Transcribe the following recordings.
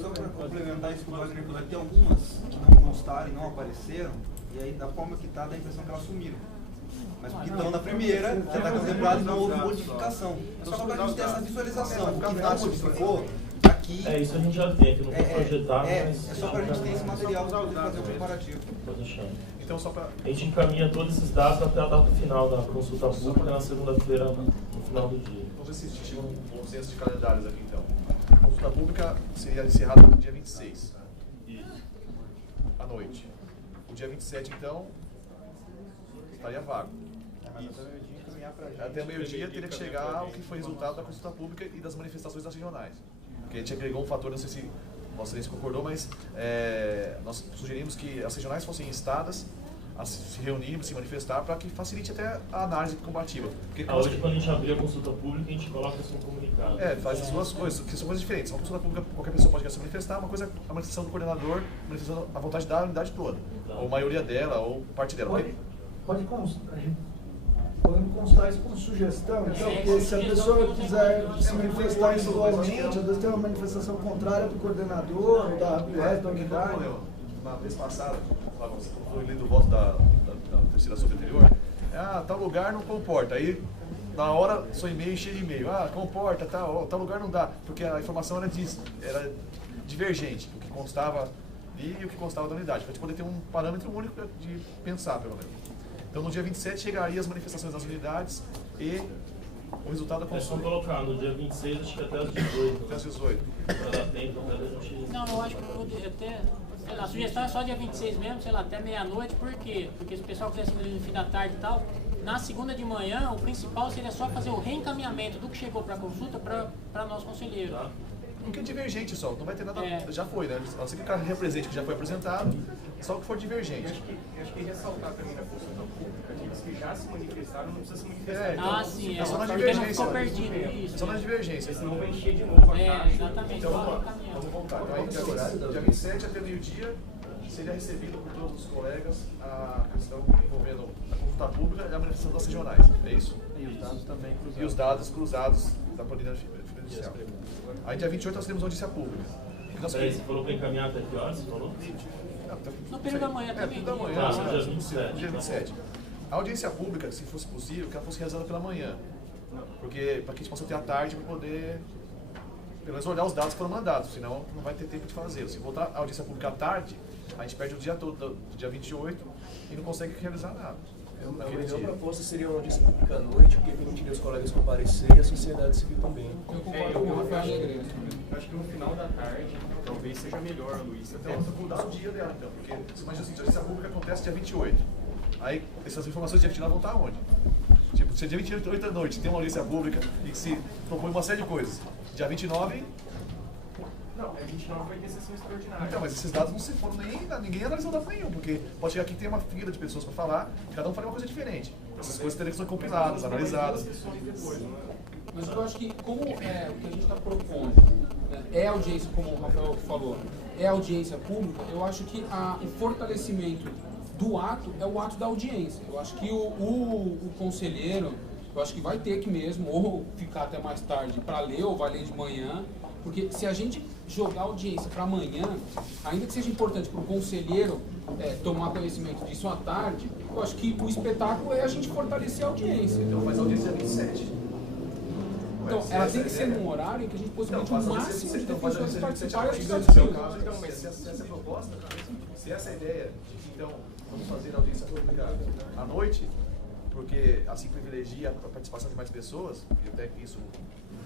Só para complementar isso que o Wagner falou, tem algumas que não constaram e não apareceram, e aí da forma que está, dá a impressão que elas sumiram. Mas porque estão na primeira, já está contemplado e não houve modificação. Então só para a gente ter essa visualização, o que não modificou, aqui... isso a gente já tem, que não foi projetado, mas... É só para a gente ter esse material para poder fazer o comparativo. Então, só pra... A gente encaminha todos esses dados até a data final da consulta pública, na segunda-feira, no final do dia. Vamos ver se existe um consenso de calendários aqui, então. A consulta pública seria encerrada no dia 26, à noite. O dia 27, então, estaria vago. Até meio-dia teria que chegar o que foi resultado da consulta pública e das manifestações das regionais. Porque a gente agregou um fator, não sei se Vossa Excelência concordou, mas nós sugerimos que as regionais fossem instadas a se reunir, se manifestar, para que facilite até a análise combativa. Porque, hoje, quando a gente abrir a consulta pública, a gente coloca isso no comunicado. Faz as duas coisas, que são coisas diferentes. Uma consulta pública, qualquer pessoa pode se manifestar, uma coisa é a manifestação do coordenador, manifestando a vontade da unidade toda, ou a maioria dela, ou parte dela. Podemos constar isso como sugestão, então, porque se a pessoa quiser se manifestar individualmente, às vezes tem uma manifestação contrária do coordenador, do resto da unidade. Na vez passada, foi lido o voto da terceira sub anterior, tal lugar não comporta, aí na hora só e-mail cheio de e-mail, comporta, tal lugar não dá, porque a informação era divergente, o que constava ali e o que constava da unidade, para a gente poder ter um parâmetro único de pensar, pelo menos. Então, no dia 27, chegaria as manifestações das unidades e o resultado da consulta. É só colocar no dia 26, acho que até às 18. Até às 18. Para dar tempo até a gente... Não, eu acho que poderia até... A sugestão é só dia 26 mesmo, sei lá, até meia-noite. Por quê? Porque se o pessoal quisesse ir no fim da tarde e tal, na segunda de manhã, o principal seria só fazer o reencaminhamento do que chegou para a consulta para nós conselheiros. Tá. Porque é divergente só, não vai ter nada, já foi, né? A não ser que o cara represente o que já foi apresentado, só o que for divergente. Eu acho que ressaltar também na consulta pública, aqueles que já se manifestaram não precisam se manifestar. Sim, é só na porque divergência. não ficou perdido, isso. É só na divergência. Senão vai encher de novo a caixa. Exatamente. Então vamos voltar. Então, dia 27 até meio-dia seria recebido por todos os colegas a questão envolvendo a consulta pública e a manifestação das regionais, é isso? E os dados também cruzados. E os dados cruzados da planilha fidencial. Aí dia 28 nós teremos audiência pública. Você falou para encaminhar até que horas? Você falou? No período da manhã também. Da manhã, dia 27. Dia 27. A audiência pública, se fosse possível, que ela fosse realizada pela manhã. Porque para que a gente possa ter a tarde para poder, pelo menos, olhar os dados que foram mandados, senão não vai ter tempo de fazer. Se voltar a audiência pública à tarde, a gente perde o dia todo, do dia 28, e não consegue realizar nada. A minha proposta seria uma audiência pública à noite, porque permitiria os colegas comparecerem e a sociedade civil também. Eu concordo com o Rafael. Eu acho que no final da tarde, talvez seja melhor, Luiz. Então, vou mudar o dia dela, então, porque você imagina assim, a audiência pública acontece dia 28. Aí, essas informações de dia 29 vão estar onde? Tipo, se é dia 28 da noite tem uma audiência pública e que se propõe uma série de coisas. Dia 29... Não, a 29 vai ter sessão extraordinária. Então, mas esses dados não se foram ninguém analisou dado nenhum, porque pode chegar aqui e tem uma fila de pessoas para falar, e cada um faria uma coisa diferente. Essas coisas teriam que ser compiladas, analisadas. Mas eu acho que como o que a gente está propondo é audiência, como o Rafael falou, é audiência pública, eu acho que o fortalecimento do ato é o ato da audiência. Eu acho que o conselheiro, eu acho que vai ter que mesmo, ou ficar até mais tarde para ler, ou vai ler de manhã, porque se a gente jogar a audiência para amanhã, ainda que seja importante para o conselheiro tomar conhecimento disso à tarde, eu acho que o espetáculo é a gente fortalecer a audiência. Então faz a audiência 27. Então, ela tem que ser num horário em que a gente possibilite o máximo de defensores participarem e participarem. Se essa é a proposta, se essa é a ideia, então vamos fazer a audiência pública à noite, porque assim privilegia a participação de mais pessoas, e até isso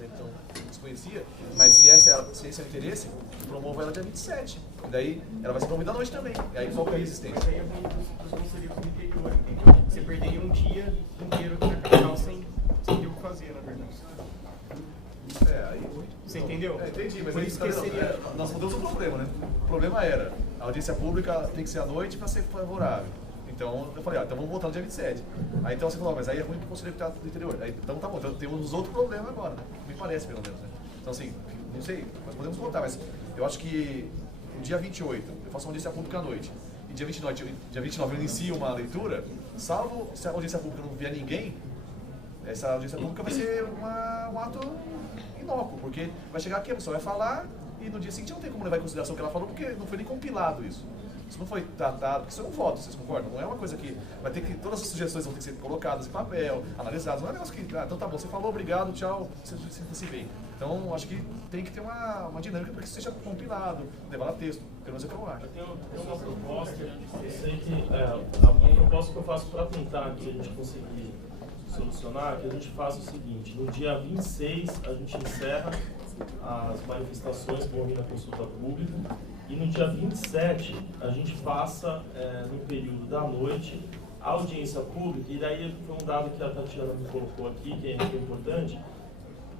então desconhecia, mas se esse é o interesse, promova ela dia 27. E daí ela vai ser promovida à noite também. E aí qual que é a resistência? Mas aí é ruim dos conselheiros do interior, entendeu? Você perderia um dia inteiro aqui na capital sem ter o que fazer, na verdade. Você entendeu? Entendi, mas por isso que seria... nós mudamos o problema, né? O problema era, a audiência pública tem que ser à noite para ser favorável. Então, eu falei, então vamos voltar no dia 27. Aí então você falou, mas aí é ruim para o conselheiro que está no interior. Aí, então tá bom, então temos outro problema agora, né? Me parece, pelo menos, né? Então assim, não sei, nós podemos voltar, mas eu acho que no dia 28, eu faço uma audiência pública à noite, e dia 29 eu inicio uma leitura, salvo se a audiência pública não vier ninguém, essa audiência pública vai ser um ato inócuo, porque vai chegar aqui, a pessoa vai falar, e no dia seguinte não tem como levar em consideração o que ela falou, porque não foi nem compilado isso. Isso não foi tratado, porque isso é um voto, vocês concordam? Não é uma coisa que vai ter que, todas as sugestões vão ter que ser colocadas em papel, analisadas, não é um negócio que, então tá bom, você falou, obrigado, tchau, você sinta-se bem. Então, acho que tem que ter uma dinâmica para que isso seja compilado, levado a texto, pelo menos é o que eu acho. Eu tenho uma proposta, eu sei que a proposta que eu faço para tentar que a gente conseguir solucionar, que a gente faça o seguinte: no dia 26 a gente encerra as manifestações que vão vir na consulta pública, e no dia 27 a gente faça, no período da noite, a audiência pública. E daí foi um dado que a Tatiana me colocou aqui, que é importante,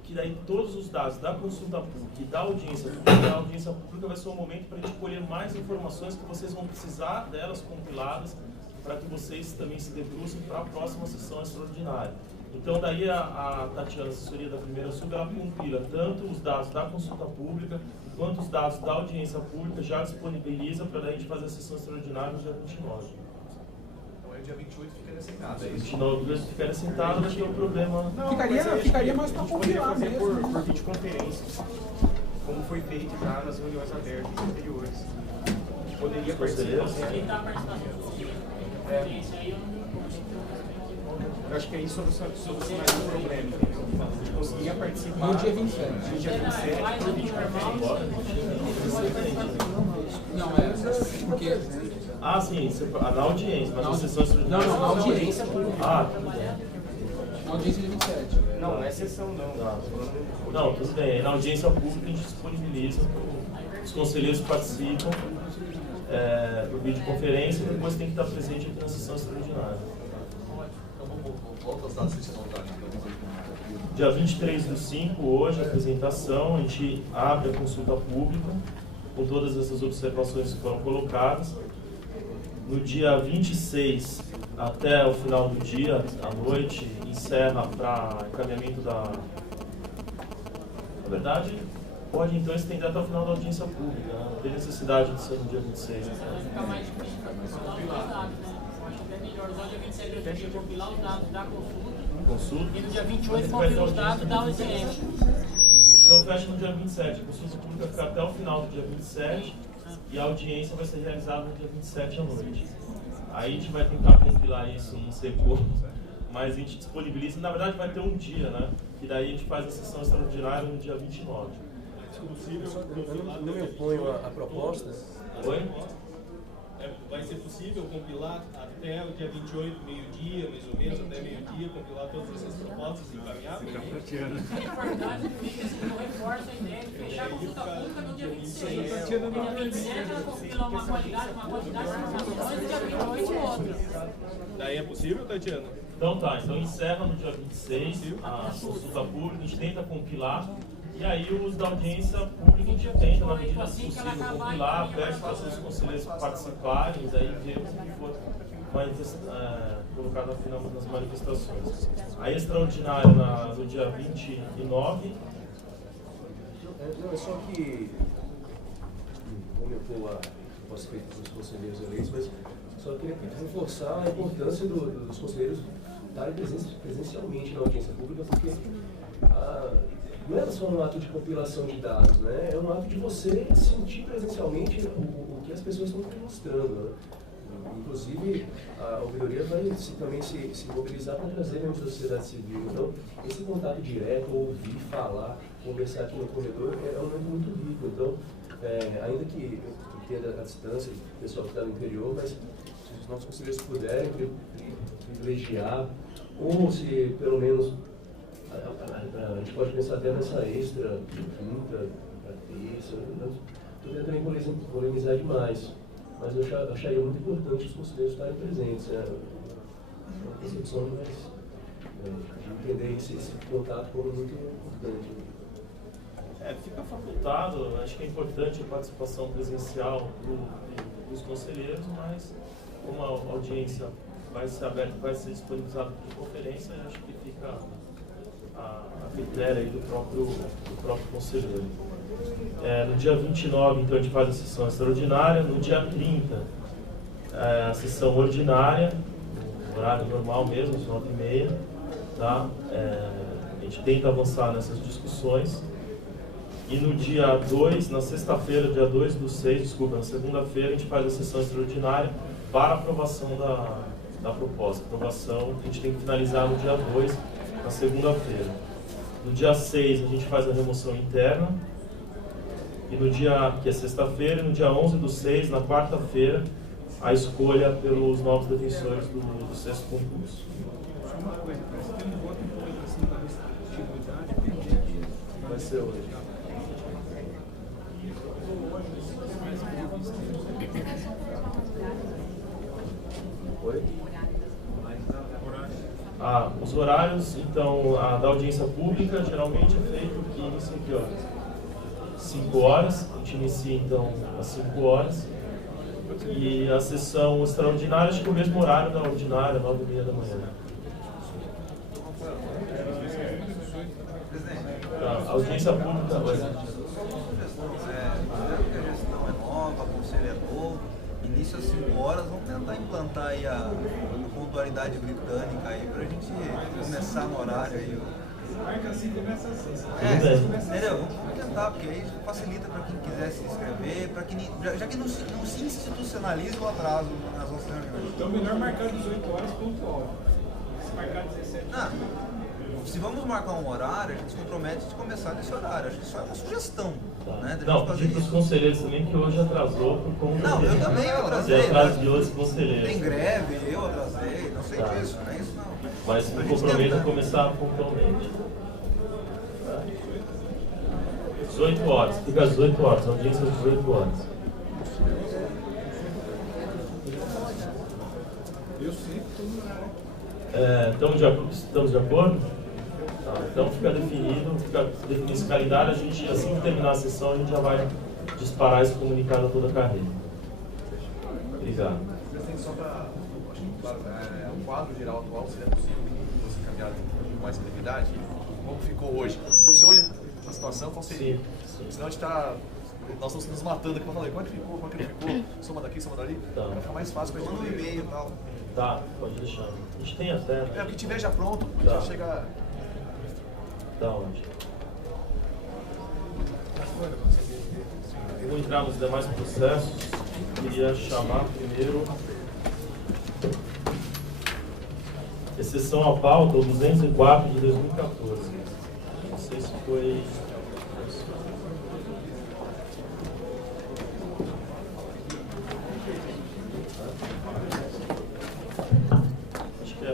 que daí todos os dados da consulta pública e da audiência pública, a audiência pública vai ser um momento para a gente colher mais informações que vocês vão precisar delas compiladas, para que vocês também se debrucem para a próxima sessão extraordinária. Então daí a Tatiana, assessoria da primeira sub, ela compila tanto os dados da consulta pública quanto os dados da audiência pública, já disponibiliza para daí a gente fazer a sessão extraordinária no dia 29. Então aí o dia 28 ficaria sentado, é isso? 29 ficaria sentado, vai ter um problema. Não, Ficaria mais para compilar fazer mesmo. por videoconferência, como foi feito já nas reuniões abertas anteriores. A gente poderia participar. Tentar a participação do audiência aí, eu não Eu acho que aí solucionaria o problema, entendeu? Eu conseguia participar No dia 27. no dia 27 por videoconferência. Não, porque... Ah, sim, na audiência, mas na sessão extraordinária. Não, na audiência. Ah, tudo bem. Na audiência de 27. Não, não é sessão não. Não, tudo bem. Na audiência pública a gente disponibiliza, os conselheiros participam por videoconferência e depois tem que estar presente aqui na sessão extraordinária. Volta aos dados que vocês vão dar, Dia 23/5, hoje, a apresentação, a gente abre a consulta pública com todas essas observações que foram colocadas. No dia 26, até o final do dia, à noite, encerra para encaminhamento da... Na verdade, pode então estender até o final da audiência pública, né? Não tem necessidade de ser no dia 26. vai ficar mais difícil para compilar os dois dados, né? Eu acho até melhor. No dia 27 eu tinha que compilar os dados da consulta. E no dia 28 compila os dados da audiência. Então fecha no dia 27. A consulta pública fica até o final do dia 27 e a audiência vai ser realizada no dia 27 à noite. Aí a gente vai tentar compilar isso, não sei como, mas a gente disponibiliza. Na verdade vai ter um dia, né? E daí a gente faz a sessão extraordinária no dia 29. Não me oponho à proposta. Oi? Vai ser possível compilar até o dia 28, meio-dia, mais ou menos, até meio-dia, compilar todas essas propostas e encaminhar? É importante que eu reforço a ideia de fechar a consulta pública no dia 26. No dia 27 ela compila uma quantidade de informações, no dia 28 outra. Daí é possível, Tatiana? Então tá, então encerra no dia 26 a consulta pública, a gente tenta compilar. E aí os da audiência pública a gente tenta, na medida do possível, compilar, pede para os conselheiros participarem, e aí vemos o que for colocado no final das manifestações. A extraordinária no dia 29. Não, é só que, vou me opor a proposta feita pelos conselheiros eleitos, mas só queria reforçar a importância dos conselheiros estarem presencialmente na audiência pública, porque não é só um ato de compilação de dados, né? É um ato de você sentir presencialmente o que as pessoas estão mostrando, né? Inclusive, a ouvidoria vai também se mobilizar para trazer membros da sociedade civil. Então, esse contato direto, ouvir, falar, conversar aqui no corredor, é um momento muito rico. Então, ainda que eu entenda a distância do pessoal que está no interior, mas se os nossos conselheiros puderem privilegiar, ou se pelo menos a gente pode pensar até nessa extra de quinta, terça, estou tentando polemizar demais, mas eu acharia muito importante os conselheiros estarem presentes. É uma concepção de entender esse contato como muito importante. Fica facultado, acho que é importante a participação presencial dos conselheiros, mas como a audiência vai ser aberta, vai ser disponibilizada por conferência, acho que fica a critério aí do próprio conselheiro. No dia 29, então, a gente faz a sessão extraordinária. No dia 30, a sessão ordinária, no horário normal mesmo, às 9h30. Tá? A gente tenta avançar nessas discussões. E no dia 2, na sexta-feira, dia 2/6, desculpa, na segunda-feira, a gente faz a sessão extraordinária para aprovação da proposta. Aprovação, a gente tem que finalizar no dia 2, na segunda-feira. No dia 6, a gente faz a remoção interna. E no dia, que é sexta-feira, no dia 11/6, na quarta-feira, a escolha pelos novos defensores do 6º concurso. Só uma coisa, parece que tem um voto depois assim da restritividade pendente. Vai ser hoje. Oi? Os horários, então, da audiência pública geralmente é feito que inicia em que horas? 5 horas, a gente inicia então às 5 horas. E a sessão extraordinária, acho que é o mesmo horário da ordinária, 9h30 da manhã. A audiência pública vai. A gestão é nova, o conselho é novo, início às 5 horas, vamos tentar implantar aí a pontualidade britânica aí pra gente começar no horário aí. Marca assim, começa assim. Entendeu? Vamos tentar, porque aí facilita para quem quiser se inscrever, para que já que não se institucionaliza o atraso nas nossas reuniões. Então melhor marcar 18 horas pontual. Se marcar 17 horas. Se vamos marcar um horário, a gente se compromete de começar nesse horário. Acho que só é uma sugestão. Né, não, pedi para os conselheiros também que hoje atrasou por conta não, eu também atrasei. De atraso de outros conselheiros. Tem greve, eu atrasei, não sei disso, não é isso não. Mas me comprometo a começar pontualmente. 18 horas, fica às 18 horas, audiência às 18 horas. Eu sei que estou no horário. Estamos de acordo? Então fica definido esse calendário, a gente, assim que terminar a sessão, a gente já vai disparar esse comunicado a toda a carreira. Obrigado. Presidente, só para o quadro geral atual, seria possível você caminhar com mais celeridade? Como ficou hoje? Se fosse hoje a situação, qual seria? Sim. Senão a gente está... Nós estamos nos matando aqui para falar como é que ficou, como é que não ficou, soma daqui, soma dali, vai ficar mais fácil para a gente poder... e-mail e tal. Tá, pode deixar. A gente tem até, né? O que tiver já pronto, já chega... Tá onde? Eu vou entrar nos demais processos. Queria chamar primeiro exceção à pauta, o 204 de 2014. Não sei se foi... Acho que é...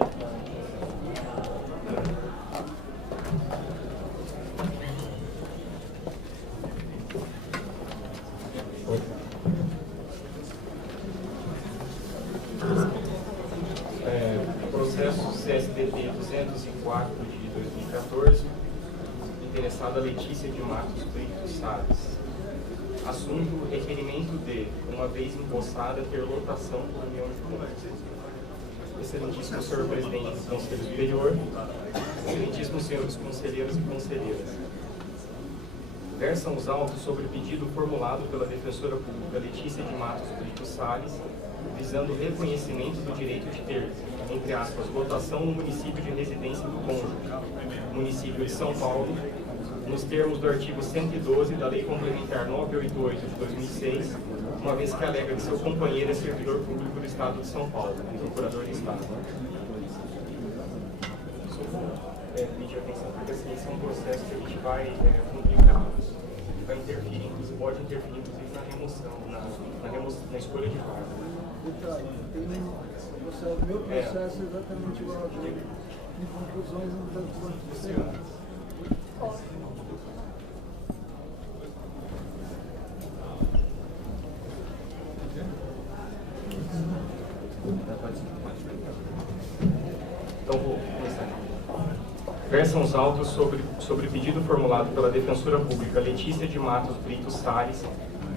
Processo CSDT 204 de 2014, interessada Letícia de Matos Brito Salles. Assunto: requerimento de, uma vez empossada, ter lotação por união de comércio. Excelentíssimo senhor presidente do Conselho Superior, excelentíssimos senhores conselheiros e conselheiras. Versam os autos sobre o pedido formulado pela defensora pública Letícia de Matos Brito Salles, visando o reconhecimento do direito de ter, entre aspas, lotação no município de residência do cônjuge, município de São Paulo, nos termos do artigo 112 da Lei Complementar 988 de 2006, uma vez que alega que seu companheiro é servidor público do Estado de São Paulo, procurador de Estado. Pedir atenção, porque assim, esse é um processo que a gente vai complicar, vai interferir, inclusive, pode interferir inclusive na remoção, na escolha de vaga. Meu processo é exatamente igual ao dele, em conclusões no tanto quanto você acha. Então vou começar. Versam os autos sobre o pedido formulado pela defensora pública Letícia de Matos Brito Salles,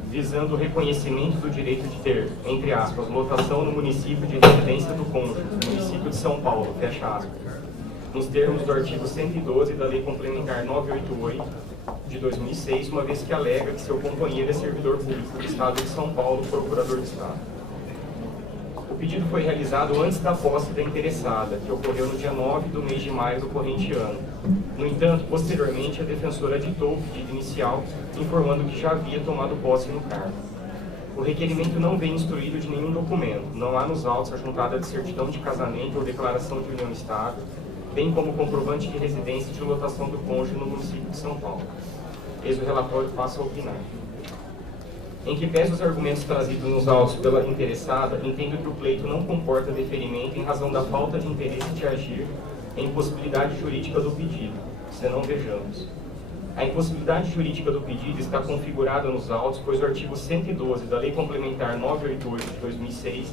visando o reconhecimento do direito de ter, entre aspas, lotação no município de residência do cônjuge, município de São Paulo, fecha aspas, nos termos do artigo 112 da Lei Complementar 988 de 2006, uma vez que alega que seu companheiro é servidor público do Estado de São Paulo, procurador de Estado. O pedido foi realizado antes da posse da interessada, que ocorreu no dia 9 do mês de maio do corrente ano. No entanto, posteriormente, a defensora ditou o pedido inicial, informando que já havia tomado posse no cargo. O requerimento não vem instruído de nenhum documento, não há nos autos ajuntada de certidão de casamento ou declaração de união estável, bem como comprovante de residência e de lotação do cônjuge no município de São Paulo. Eis o relatório, passo a opinar. Em que pese os argumentos trazidos nos autos pela interessada, entendo que o pleito não comporta deferimento em razão da falta de interesse de agir em impossibilidade jurídica do pedido, senão vejamos. A impossibilidade jurídica do pedido está configurada nos autos, pois o artigo 112 da Lei Complementar 988 de 2006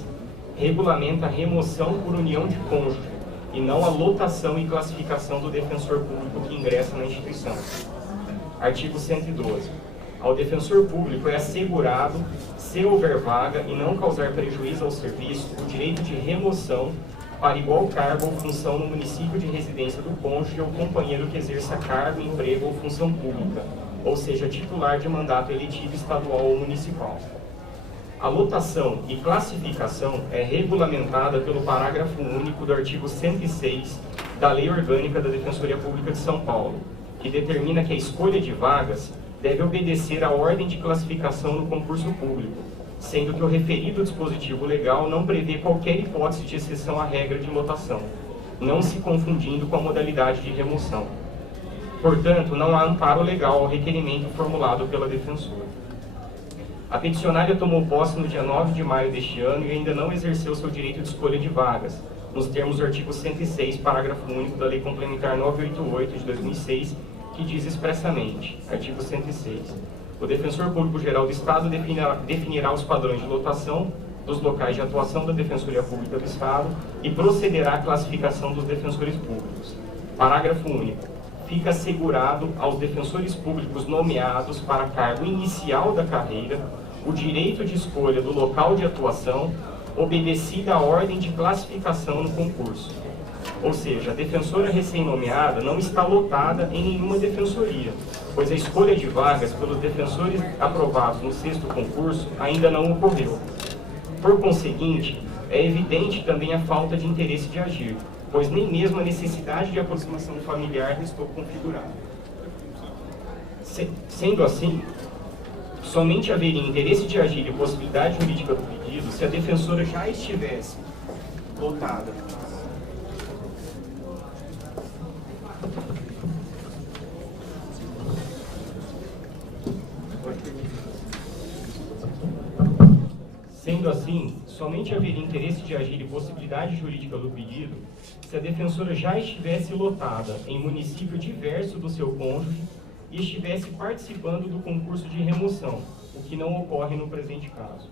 regulamenta a remoção por união de cônjuge e não a lotação e classificação do defensor público que ingressa na instituição. Artigo 112. Ao defensor público é assegurado, se houver vaga e não causar prejuízo ao serviço, o direito de remoção para igual cargo ou função no município de residência do cônjuge ou companheiro que exerça cargo, emprego ou função pública, ou seja, titular de mandato eletivo estadual ou municipal. A lotação e classificação é regulamentada pelo parágrafo único do artigo 106 da Lei Orgânica da Defensoria Pública de São Paulo, que determina que a escolha de vagas deve obedecer à ordem de classificação no concurso público, sendo que o referido dispositivo legal não prevê qualquer hipótese de exceção à regra de lotação, não se confundindo com a modalidade de remoção. Portanto, não há amparo legal ao requerimento formulado pela defensora. A peticionária tomou posse no dia 9 de maio deste ano e ainda não exerceu seu direito de escolha de vagas, nos termos do artigo 106, parágrafo único da Lei Complementar 988 de 2006, que diz expressamente, artigo 106, o Defensor Público-Geral do Estado definirá os padrões de lotação dos locais de atuação da Defensoria Pública do Estado e procederá à classificação dos defensores públicos. Parágrafo único. Fica assegurado aos defensores públicos nomeados para cargo inicial da carreira o direito de escolha do local de atuação, obedecida à ordem de classificação no concurso. Ou seja, a defensora recém-nomeada não está lotada em nenhuma defensoria, pois a escolha de vagas pelos defensores aprovados no 6º concurso ainda não ocorreu. Por conseguinte, é evidente também a falta de interesse de agir, pois nem mesmo a necessidade de aproximação familiar restou configurada. Sendo assim, somente haveria interesse de agir e possibilidade jurídica do pedido se a defensora já estivesse lotada. Sendo assim, somente haveria interesse de agir e possibilidade jurídica do pedido se a defensora já estivesse lotada em município diverso do seu cônjuge e estivesse participando do concurso de remoção, o que não ocorre no presente caso.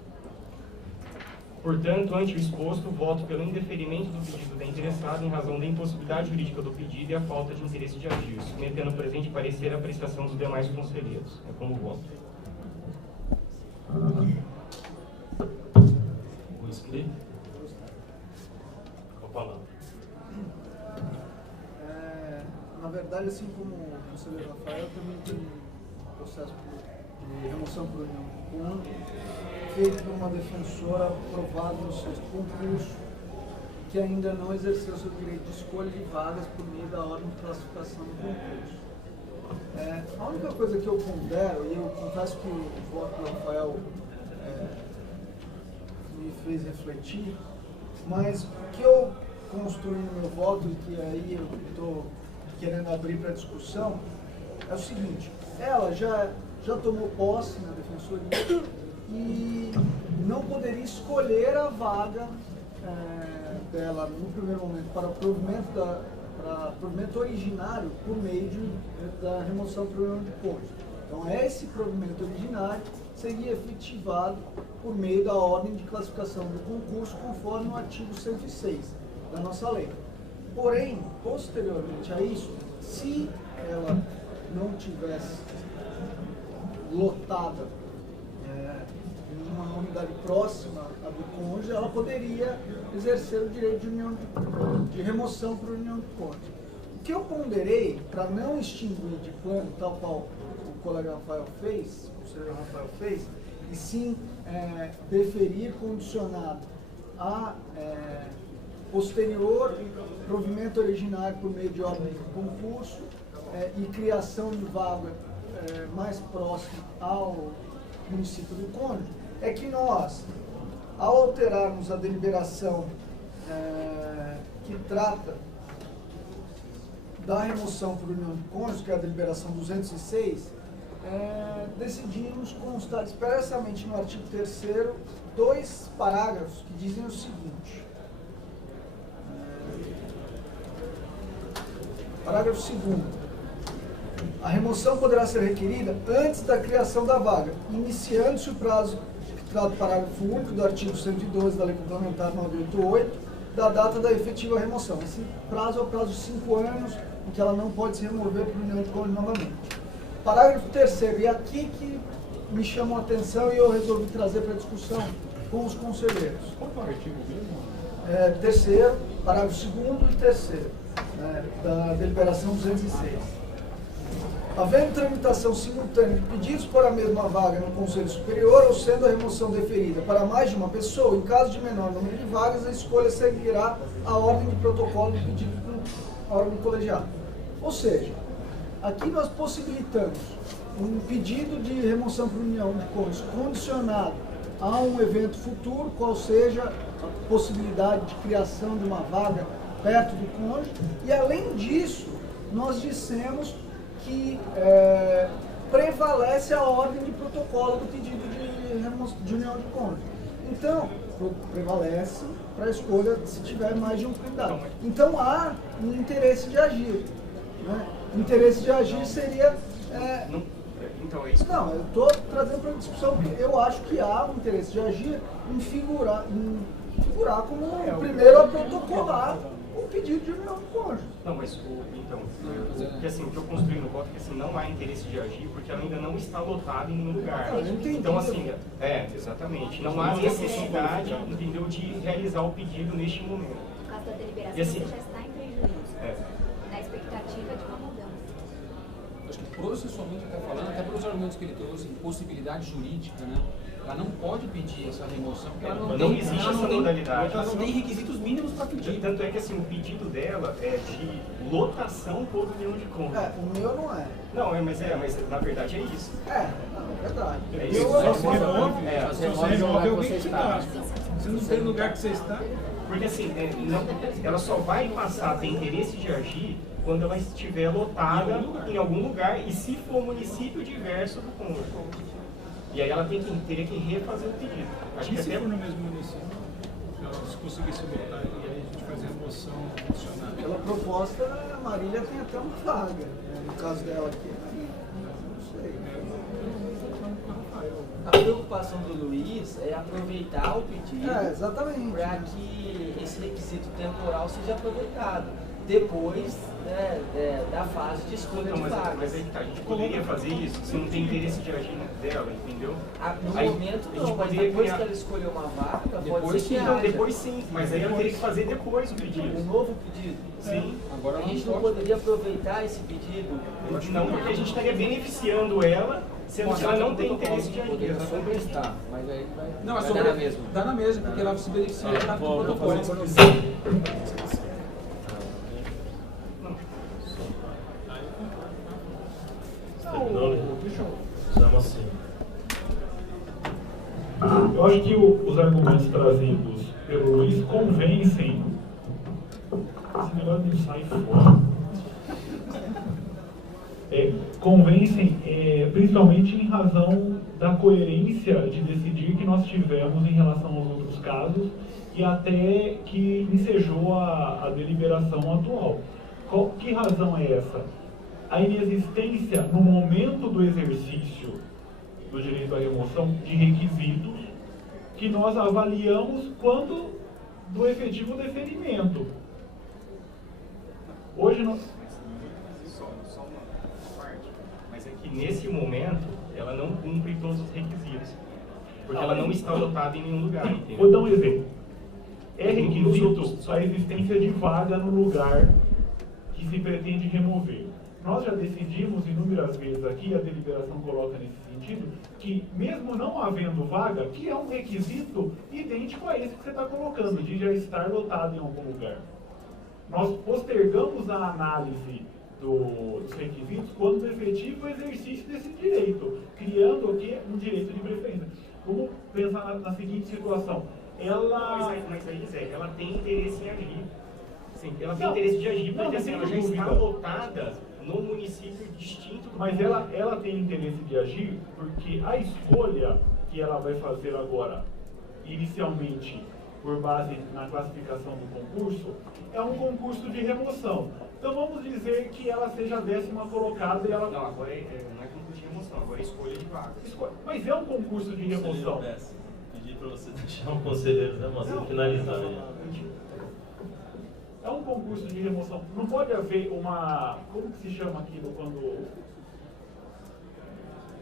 Portanto, ante o exposto, voto pelo indeferimento do pedido da interessada em razão da impossibilidade jurídica do pedido e a falta de interesse de agir, submetendo o presente parecer à apreciação dos demais conselheiros. É como voto. Vou escrever. Com a palavra. Na verdade, assim como o conselheiro Rafael, também tem um processo de remoção por união de cônjuge feito por uma defensora aprovada no 6º concurso que ainda não exerceu seu direito de escolha de vagas por meio da ordem de classificação do concurso. A única coisa que eu pondero, e eu confesso que o voto do Rafael me fez refletir, mas o que eu construí no meu voto, e que aí eu estou querendo abrir para discussão, é o seguinte: ela já tomou posse na defensoria e não poderia escolher a vaga dela no primeiro momento para provimento originário por meio da remoção por união de cônjuge. Então, esse provimento originário seria efetivado por meio da ordem de classificação do concurso, conforme o artigo 106 da nossa lei. Porém, posteriormente a isso, se ela não tivesse lotada em uma unidade próxima à do cônjuge, ela poderia exercer o direito de remoção por união de cônjuge. O que eu ponderei, para não extinguir de plano, tal qual o colega Rafael fez, o conselheiro Rafael fez, e sim deferir condicionado a posterior provimento originário por meio de ordem de concurso e criação de vaga mais próxima ao município do cônjuge, é que nós, ao alterarmos a deliberação que trata da remoção por união de cônjuges, que é a deliberação 206, decidimos constar expressamente no artigo 3º 2 parágrafos que dizem o seguinte. Parágrafo 2º. A remoção poderá ser requerida antes da criação da vaga, iniciando-se o prazo que trata do parágrafo único do artigo 112 da Lei Complementar 988, da data da efetiva remoção. Esse prazo é o prazo de 5 anos, em que ela não pode se remover por união de cônjuge novamente. Parágrafo 3º, e aqui que me chamou a atenção e eu resolvi trazer para discussão com os conselheiros. Qual é o artigo mesmo? 3º, parágrafo 2º e 3º, da deliberação 206. Havendo tramitação simultânea de pedidos para a mesma vaga no Conselho Superior, ou sendo a remoção deferida para mais de uma pessoa, em caso de menor número de vagas, a escolha seguirá a ordem de protocolo do pedido do órgão colegiado. Ou seja, aqui nós possibilitamos um pedido de remoção por união de cônjuges condicionado a um evento futuro, qual seja a possibilidade de criação de uma vaga perto do cônjuge, e além disso, nós dissemos que prevalece a ordem de protocolo do pedido de união de cônjuge. Então, prevalece para a escolha se tiver mais de um candidato. Então, há um interesse de agir. Né? O interesse de agir seria... Então, é isso. Não, eu estou trazendo para a discussão, porque eu acho que há um interesse de agir em figurar como o primeiro a protocolar o pedido de união de cônjuge. Não, mas porque assim, o que eu construí no voto é que assim, não há interesse de agir porque ela ainda não está lotada em nenhum lugar. Então, assim, exatamente. Não há necessidade, entendeu, de realizar o pedido neste momento. No caso da deliberação, assim, você já está em prejuízo, na expectativa de uma mudança. Acho que processualmente está falando, até pelos argumentos que ele trouxe, impossibilidade jurídica, né? Ela não pode pedir essa remoção, porque ela não existe essa modalidade. Ela não tem requisitos mínimos para pedir. Tanto é que assim, o pedido dela é de lotação por união de cônjuges. O meu não é. Não, mas na verdade é isso. É verdade. É isso. Você remove alguém que está. Você não tem lugar que você está. Porque assim, ela só vai passar a ter interesse de agir quando ela estiver lotada em algum lugar e se for município diverso do cônjuge. E aí ela teria que refazer o pedido. Acho que se até for no mesmo município, se conseguisse botar e aí a gente fazer a moção funcionar. Pela proposta, a Marília tem até uma vaga, né? No caso dela aqui. Não sei. A preocupação do Luiz é aproveitar o pedido exatamente, para que esse requisito temporal seja aproveitado depois da fase de escolha de vagas. Mas aí a gente poderia fazer isso se não tem interesse de agir dela, entendeu? No momento não, mas depois que ela escolher uma vaga, pode ser que haja. Depois sim, mas aí ela teria que fazer depois o pedido. Um novo pedido? Sim. Agora a gente não poderia aproveitar esse pedido? Não, porque a gente estaria beneficiando ela, sendo que ela não tem interesse de agir. Poderia sobrestar, mas aí vai dar na mesma. Dá na mesma, porque ela se beneficia do protocolo. Assim. Eu acho que os argumentos trazidos pelo Luiz convencem. Esse negócio não sai fora. Convencem principalmente em razão da coerência de decidir que nós tivemos em relação aos outros casos e até que ensejou a deliberação atual. Que razão é essa? A inexistência, no momento do exercício do direito à remoção, de requisitos que nós avaliamos quando do efetivo deferimento. Hoje nós... Só uma parte. Mas é que nesse momento ela não cumpre todos os requisitos. Porque ela não está lotada em nenhum lugar. Entendeu? Vou dar um exemplo. É requisito a existência de vaga no lugar que se pretende remover. Nós já decidimos inúmeras vezes aqui, a deliberação coloca nesse sentido que, mesmo não havendo vaga, que é um requisito idêntico a esse que você está colocando, de já estar lotado em algum lugar. Nós postergamos a análise dos requisitos quando efetivo o exercício desse direito, criando aqui um direito de preferência. Vamos pensar na seguinte situação. Mas aí, Zé, ela tem interesse em agir. Sim, ela tem interesse de agir, porque assim, ela já está lotada num município distinto do Mas ela tem interesse de agir porque a escolha que ela vai fazer agora, inicialmente, por base na classificação do concurso, é um concurso de remoção. Então vamos dizer que ela seja a 10ª colocada e ela... Não, agora não é concurso de remoção, agora é escolha de vaga. Mas é um concurso de remoção. Pedi para você deixar o conselheiro, né, mas finalizar. É um concurso de remoção. Não pode haver uma... Como que se chama aquilo quando...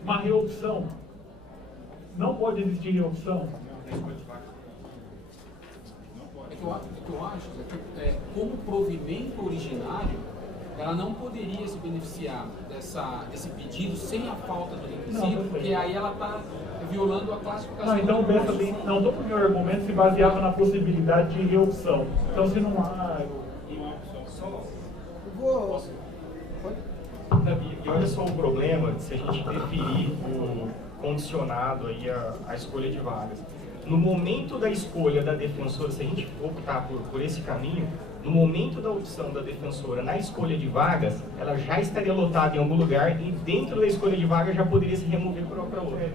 Uma reopção. Não pode existir reopção. É que eu acho que, como provimento originário, ela não poderia se beneficiar desse pedido sem a falta do requisito, porque aí ela está violando a classificação. Não, então pensa bem, não, todo o meu argumento se baseava na possibilidade de reopção. Então se não há... E olha só o problema se a gente definir o condicionado aí a escolha de vagas. No momento da escolha da defensora, se a gente optar por esse caminho, no momento da opção da defensora na escolha de vagas, ela já estaria lotada em algum lugar e dentro da escolha de vagas já poderia se remover para outra.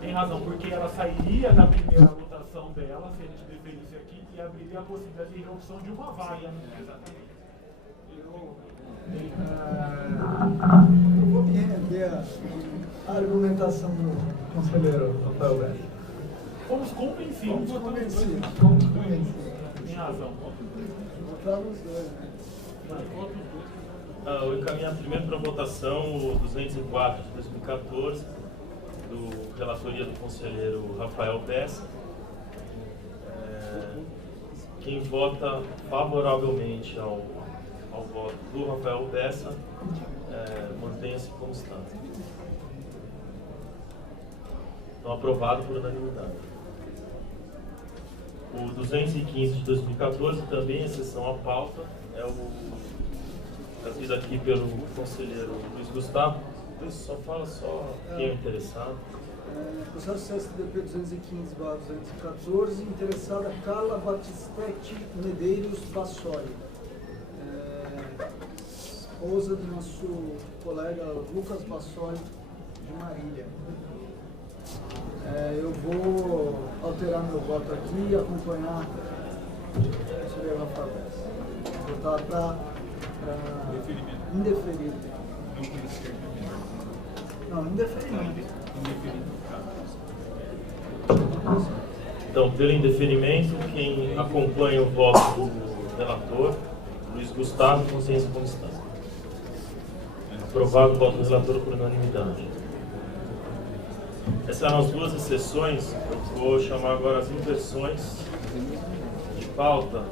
Tem razão, porque ela sairia da primeira lotação dela, se a gente definisse aqui, e abriria a possibilidade de reopção de uma vaga. Exatamente. Eu vou entender a argumentação do conselheiro Rafael Betti. Fomos convencidos. Tem razão. Eu encaminho primeiro para votação o 204 de 2014, do relatoria do conselheiro Rafael Bessa. Quem vota favoravelmente ao voto do Rafael Bessa, mantenha-se como está. Então, aprovado por unanimidade. O 215 de 2014, também exceção à pauta, é o trazido aqui pelo conselheiro Luiz Gustavo. Luiz, só fala quem é interessado. Processo CSDP 215/214, interessada Carla Batistetti Medeiros Bassoli, esposa do nosso colega Lucas Bassoli de Marília. Eu vou alterar meu voto aqui e acompanhar o conselheiro Rafael Bessa. Votar para indeferido. Não, indeferido. Então, pelo indeferimento, quem acompanha o voto do relator, Luiz Gustavo, consciência como está. Aprovado o voto do relator por unanimidade. Essas eram as duas exceções. Eu vou chamar agora as inversões de pauta.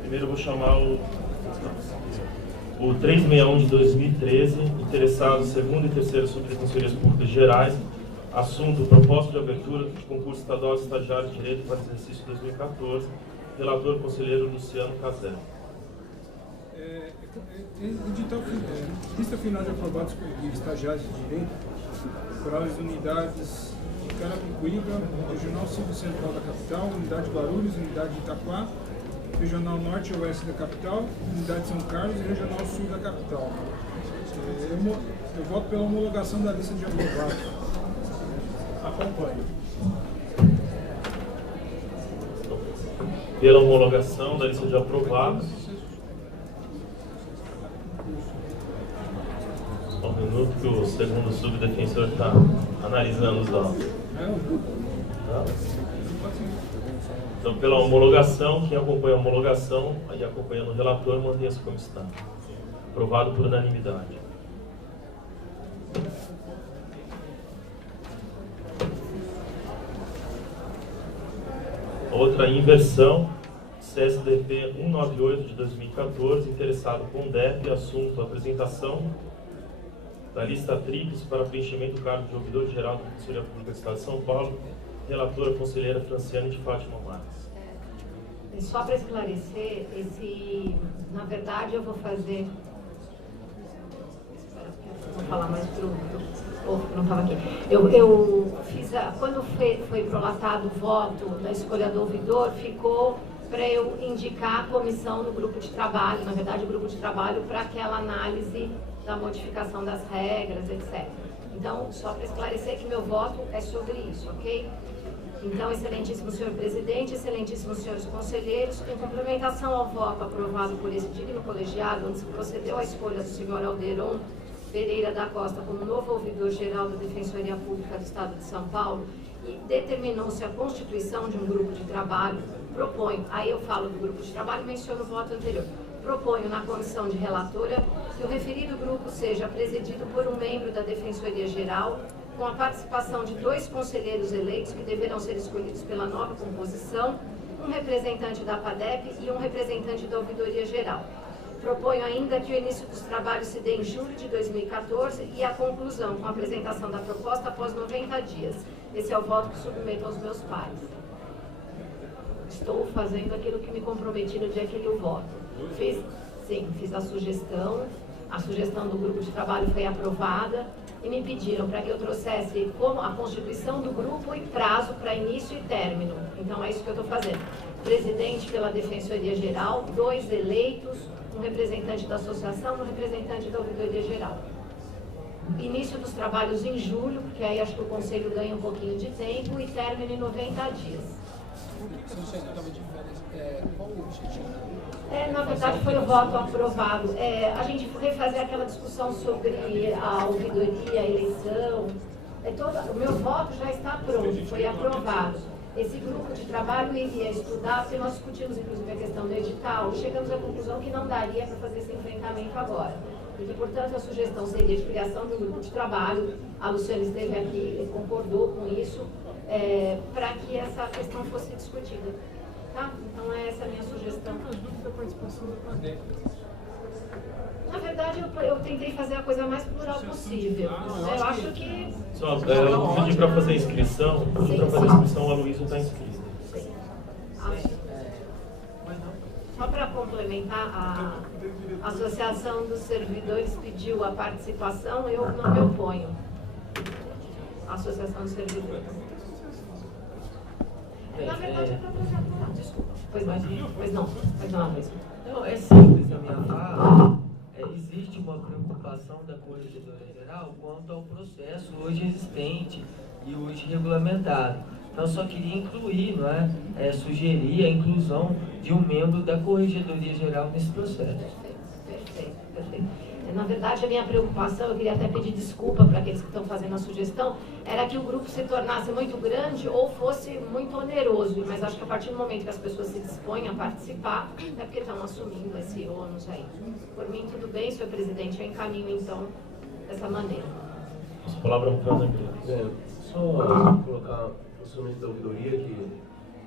Primeiro eu vou chamar o 361 de 2013, interessado segundo e terceiro subdefensorias públicas gerais, assunto proposta de abertura de concurso estadual de estagiário de direito para o exercício 2014, relator conselheiro Luciano Casé. Edital lista final de aprovados de estagiários de direito para as unidades de Carapicuíba, Regional Civil Central da Capital, Unidade de Guarulhos, Unidade de Itaquá, Regional Norte e Oeste da Capital, Unidade de São Carlos e Regional Sul da Capital. Eu voto pela homologação da lista de aprovados. Acompanho. Pela homologação da lista de aprovados. Só um minuto que o segundo subdefensor está analisando os dados. Tá? Então, pela homologação, quem acompanha a homologação e acompanhando o relator, mantenha-se como está. Aprovado por unanimidade. Outra inversão, CSDP 198 de 2014, interessado com DEP, assunto apresentação da lista tríplice para preenchimento do cargo de ouvidor geral da Defensoria Pública do Estado de São Paulo, relatora conselheira Franciane de Fátima Marques. Só para esclarecer, na verdade eu vou fazer, vou falar mais para o não estava aqui. Eu fiz, quando foi prolatado o voto da escolha do ouvidor, ficou para eu indicar a comissão no grupo de trabalho, na verdade o grupo de trabalho, para aquela análise da modificação das regras, etc. Então, só para esclarecer que meu voto é sobre isso, ok? Então, excelentíssimo senhor presidente, excelentíssimos senhores conselheiros, em complementação ao voto aprovado por esse digno colegiado, onde se procedeu à escolha do senhor Alderon Pereira da Costa como novo ouvidor-geral da Defensoria Pública do Estado de São Paulo e determinou-se a constituição de um grupo de trabalho, proponho, aí eu falo do grupo de trabalho e menciono o voto anterior, proponho na condição de relatora que o referido grupo seja presidido por um membro da Defensoria Geral, com a participação de 2 conselheiros eleitos que deverão ser escolhidos pela nova composição, um representante da APADEP e um representante da Ouvidoria Geral. Proponho ainda que o início dos trabalhos se dê em julho de 2014 e a conclusão com a apresentação da proposta após 90 dias. Esse é o voto que submeto aos meus pares. Estou fazendo aquilo que me comprometi no dia que li o voto. Fiz a sugestão do grupo de trabalho foi aprovada e me pediram para que eu trouxesse como a constituição do grupo e prazo para início e término. Então é isso que eu estou fazendo. Presidente pela Defensoria Geral, 2 eleitos, um representante da associação, um representante da Ouvidoria Geral. Início dos trabalhos em julho, porque aí acho que o Conselho ganha um pouquinho de tempo, e término em 90 dias. Na verdade foi o voto aprovado. A gente foi fazer aquela discussão sobre a ouvidoria, a eleição. O meu voto já está pronto, foi aprovado. Esse grupo de trabalho iria estudar, porque nós discutimos inclusive a questão do edital, e chegamos à conclusão que não daria para fazer esse enfrentamento agora. E que, portanto, a sugestão seria de criação de um grupo de trabalho. A Luciana esteve aqui e concordou com isso, para que essa questão fosse discutida. Tá? Então, essa é a minha sugestão. Na verdade, eu tentei fazer a coisa mais plural possível. Eu acho que... Só, eu pedi para fazer a inscrição, o Aloysio está inscrito. Sim. Só para complementar, a Associação dos Servidores pediu a participação, eu não me oponho. A Associação dos Servidores. Na verdade, é para projetar. Desculpa. Pois não, Luiz. Não, é simples a minha fala. Existe uma preocupação da Corregedoria Geral quanto ao processo hoje existente e hoje regulamentado. Então, eu só queria incluir, sugerir a inclusão de um membro da Corregedoria Geral nesse processo. Perfeito. Na verdade, a minha preocupação, eu queria até pedir desculpa para aqueles que estão fazendo a sugestão, era que o grupo se tornasse muito grande ou fosse muito oneroso. Mas acho que a partir do momento que as pessoas se dispõem a participar, é porque estão assumindo esse ônus aí. Por mim, tudo bem, senhor presidente, eu encaminho então dessa maneira. A palavra é só colocar o funcionamento da ouvidoria, que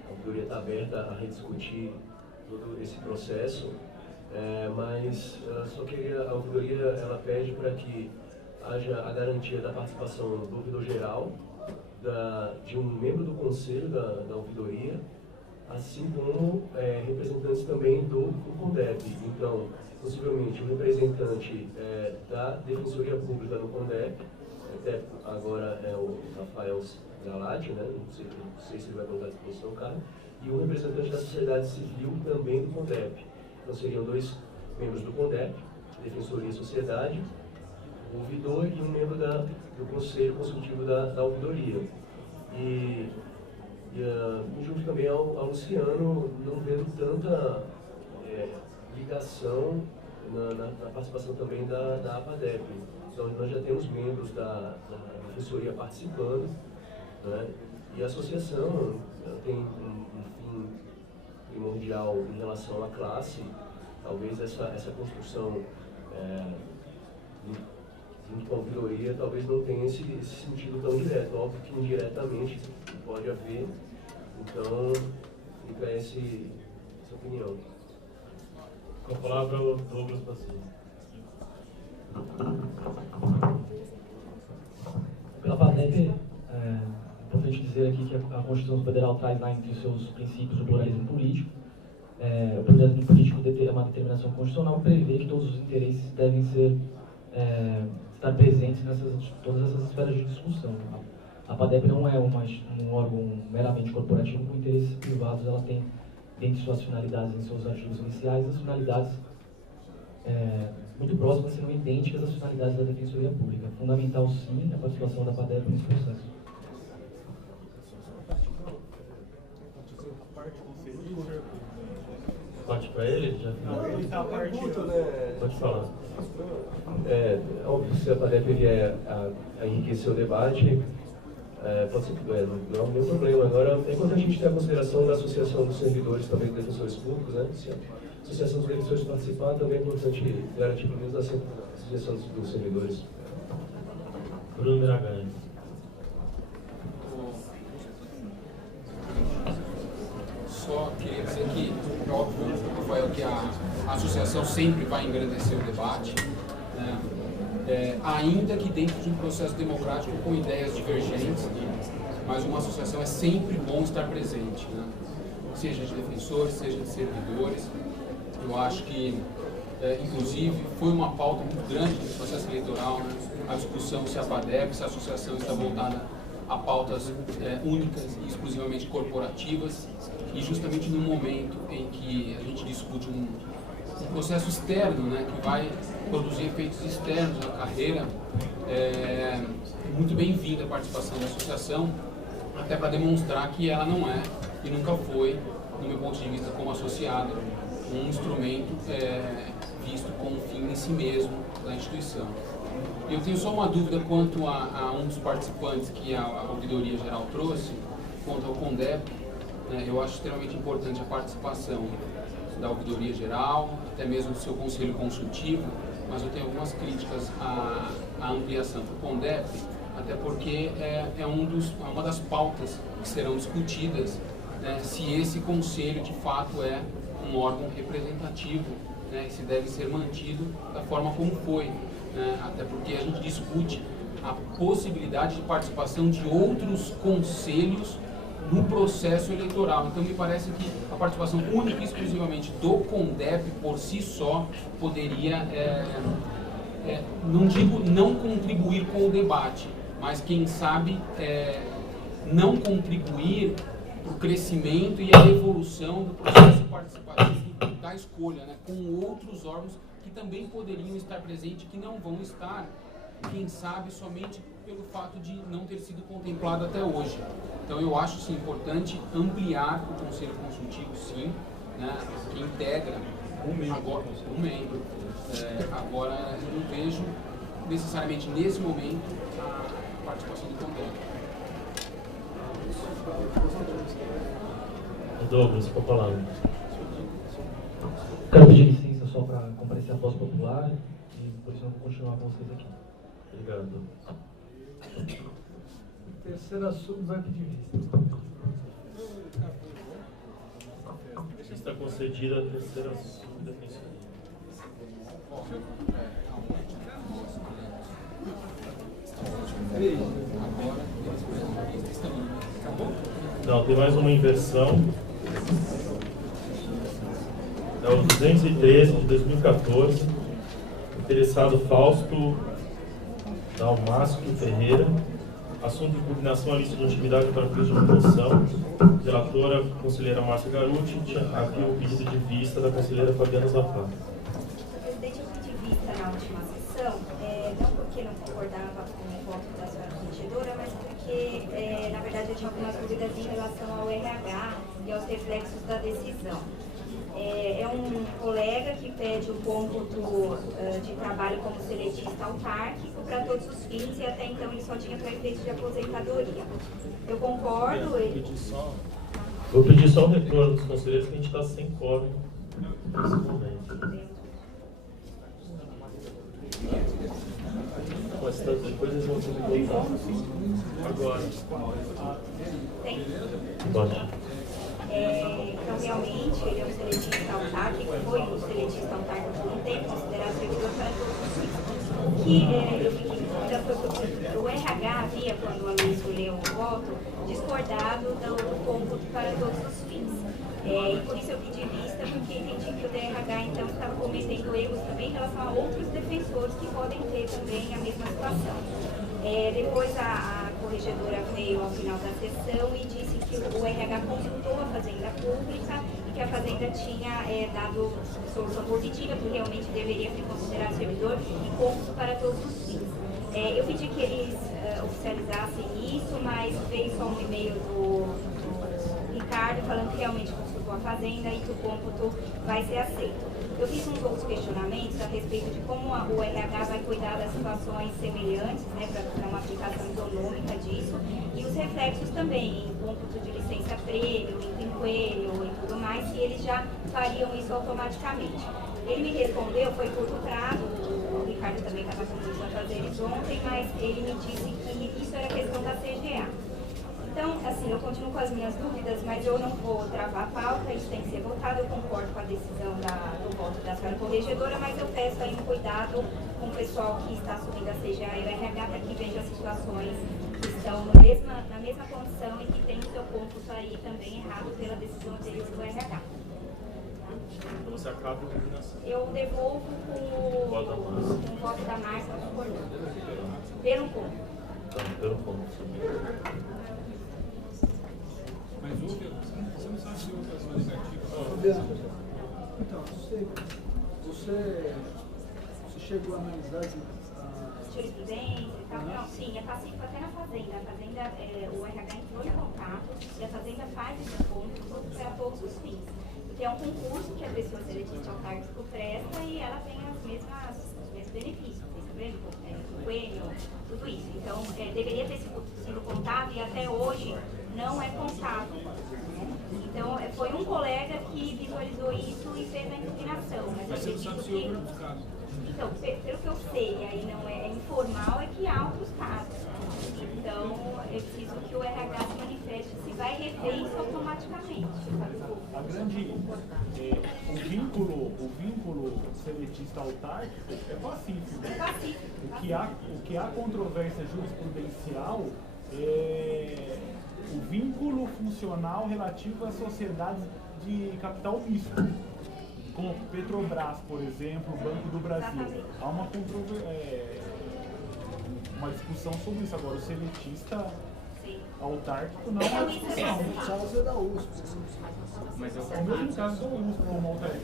a ouvidoria está aberta a rediscutir todo esse processo. Mas só queria, a ouvidoria ela pede para que haja a garantia da participação do ouvidor geral, de um membro do conselho da ouvidoria, assim como representantes também do CONDEP. Então, possivelmente, um representante da Defensoria Pública no CONDEP, até agora é o Rafael Galati, né? Não sei se ele vai colocar à disposição, cara, e um representante da sociedade civil também do CONDEP. Então seriam 2 membros do CONDEP, Defensoria e Sociedade, o ouvidor e um membro do Conselho Consultivo da Ouvidoria. E junto também ao Luciano, não vendo tanta ligação na participação também da APADEP. Então nós já temos membros da Defensoria participando, né? E a associação tem um fim primordial em relação à classe. Talvez essa construção junto com a ouvidoria talvez não tenha esse sentido tão direto. Óbvio que indiretamente pode haver. Então fica essa opinião. Com a palavra o Douglas Passinho. Pela FADEP, é importante dizer aqui que a Constituição Federal traz lá entre os seus princípios o pluralismo político. O pluralismo político é uma determinação constitucional que prevê que todos os interesses devem estar presentes todas essas esferas de discussão. A FADEP não é um órgão meramente corporativo com interesses privados, ela tem, dentre suas finalidades, em seus artigos iniciais, as finalidades muito próximas, se não idênticas às finalidades da Defensoria Pública. É fundamental, sim, a participação da FADEP nesse processo. Parte para ele? Já ele está partindo, né? Pode falar. Óbvio, se a FADEP vier a enriquecer o debate, pode ser que não é nenhum problema. Agora, é importante a gente ter a consideração da Associação dos Servidores, também dos Defensores Públicos, né? Se a Associação dos Defensores participar, também é importante garantir pelo menos a Associação dos Servidores. Bruno Miragani. Só queria dizer que, óbvio, Rafael, que a associação sempre vai engrandecer o debate, né? Ainda que dentro de um processo democrático com ideias divergentes, mas uma associação é sempre bom estar presente, né? Seja de defensores, seja de servidores. Eu acho que, inclusive, foi uma pauta muito grande no processo eleitoral, né? A discussão se a FADEP, se a associação está voltada a pautas únicas e exclusivamente corporativas, e justamente no momento em que a gente discute um processo externo, né, que vai produzir efeitos externos na carreira, é muito bem-vinda a participação da associação, até para demonstrar que ela não é e nunca foi, no meu ponto de vista como associada, um instrumento visto como fim em si mesmo da instituição. Eu tenho só uma dúvida quanto a um dos participantes que a Ouvidoria Geral trouxe, quanto ao CONDEP. Eu acho extremamente importante a participação da Ouvidoria Geral, até mesmo do seu conselho consultivo, mas eu tenho algumas críticas à ampliação do CONDEP, até porque é uma das pautas que serão discutidas, né, se esse conselho de fato é um órgão representativo, né, e se deve ser mantido da forma como foi. Até porque a gente discute a possibilidade de participação de outros conselhos no processo eleitoral. Então me parece que a participação única e exclusivamente do CONDEP por si só poderia, não digo não contribuir com o debate, mas quem sabe não contribuir para o crescimento e a evolução do processo participativo da escolha, né, com outros órgãos que também poderiam estar presentes, que não vão estar, quem sabe, somente pelo fato de não ter sido contemplado até hoje. Então eu acho, sim, importante ampliar o Conselho Consultivo, sim, né, que integra um membro. Agora, eu não vejo necessariamente, nesse momento, a participação do CONDEP. Douglas, por falar. Quero pedir licença só para comparecer à voz popular e por isso eu vou continuar com vocês aqui. Obrigado. Terceira sub vai pedir vista. Está concedida a terceira subdefensoria. Não, tem mais uma inversão. É o 213 de 2014. Interessado Fausto Dalmasco Ferreira. Assunto de impugnação à lista de intimidade para fins de remoção. Relatora, conselheira Márcia Garuti. Aqui o pedido de vista da conselheira Fabiana Zafar. Presidente, eu pedi vista na última sessão, não porque não concordava com o voto da senhora regedora, mas porque, na verdade, eu tinha algumas dúvidas em relação ao RH e aos reflexos da decisão. É um colega que pede o cômputo de trabalho como seletista autárquico para todos os fins e até então ele só tinha para efeito de aposentadoria. Eu concordo. Vou pedir só o retorno dos conselheiros que a gente está sem quórum nesse momento. Mas depois eles vão ter que voltar. Agora. Tem? Pode. Então, realmente, ele é um seletista autárquico, foi um seletista autárquico por um tempo, considerado servidor para todos os fins. Que eu fiquei Então, o RH havia, quando a Luiz leu o voto, discordado do cômputo para todos os fins. E por isso eu pedi vista, porque entendi que o DRH então estava cometendo erros também em relação a outros defensores que podem ter também a mesma situação. Depois a corregedora veio ao final da sessão e disse que o RH consultou a Fazenda Pública e que a Fazenda tinha dado solução positiva, que realmente deveria ser considerado servidor e cômputo para todos os fins. Eu pedi que eles oficializassem isso, mas veio só um e-mail do Ricardo falando que realmente consultou a Fazenda e que o cômputo vai ser aceito. Eu fiz uns outros questionamentos a respeito de como o RH vai cuidar das situações semelhantes, né, para uma aplicação isonômica disso, e os reflexos também, em cômputo de licença-prêmio, em quinquênio e tudo mais, se eles já fariam isso automaticamente. Ele me respondeu, foi curto prazo, o Ricardo também estava começando a fazer isso ontem, mas ele me disse que isso era questão da CGA. Então, assim, eu continuo com as minhas dúvidas, mas eu não vou travar a pauta, isso tem que ser votado. Eu concordo com a decisão do voto da senhora corregedora, mas eu peço aí um cuidado com o pessoal que está assumindo a CGA e o RH para que veja situações que estão na mesma condição e que tem o seu cômputo aí também errado pela decisão deles do RH. Então você acaba a combinação. Eu devolvo com o voto da Márcia pelo cômputo. Pelo cômputo. Mas você não sabe se houve ações negativas? Então, você chegou a analisar jurisprudência e tal? Não, sim, é pacífico até na Fazenda. A Fazenda, o RH entrou em contato e a Fazenda faz esse cômputo para todos os fins. Porque é um concurso que a pessoa seletista autárquico presta e ela tem os mesmos benefícios, quinquênio, tudo isso. Então, deveria ter sido contado e até hoje não é contado. Então, foi um colega que visualizou isso e fez a impugnação. Mas você não sabe se houve outros casos. Então, pelo que eu sei, aí não é informal, é que há outros casos. Então, eu preciso que o RH se manifeste se vai rever isso automaticamente. A grande, o vínculo seletista autárquico é pacífico. É pacífico. O que há controvérsia jurisprudencial é o vínculo funcional relativo às sociedades de capital misto, como Petrobras, por exemplo, o Banco do Brasil. Há uma discussão sobre isso. Agora, o seletista autárquico não é uma discussão. Charles da USP. Mas é o mesmo caso da USP, como autarquia.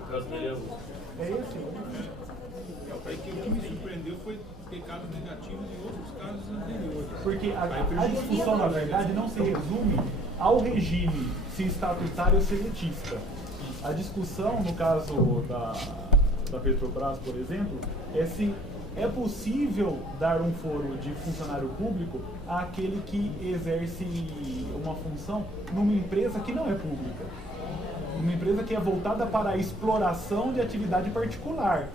O caso dele é USP. É esse? O que me surpreendeu foi pecados negativos em outros casos anteriores. Porque a discussão, na verdade, não se resume ao regime se estatutário ou seletista. A discussão, no caso da Petrobras, por exemplo, é se é possível dar um foro de funcionário público àquele que exerce uma função numa empresa que não é pública. Uma empresa que é voltada para a exploração de atividade particular.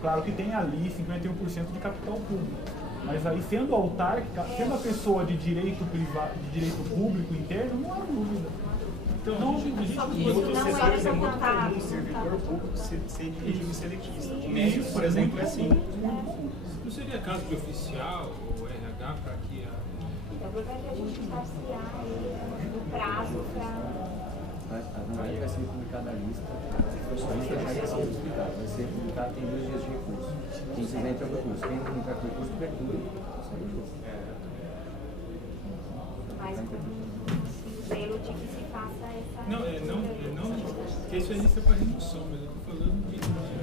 Claro que tem ali 51% de capital público. Mas aí, sendo autárquica, sendo a pessoa de direito privado, de direito público interno, não há dúvida. Então, não, outros setores é muito comum o servidor público ser de regime seletista. O médico, por exemplo, é assim. Não seria caso de oficial ou RH para que o problema é que a gente parciar o prazo para... Não vai ser publicada a lista. A lista já ia ser publicada. Vai ser publicada, tem 2 dias de recurso. Quem quiser entrar com recurso, quem não entrar com recurso, perdura. Mas com zelo de que se faça essa... Não, porque isso é lista para remoção, mas eu estou falando de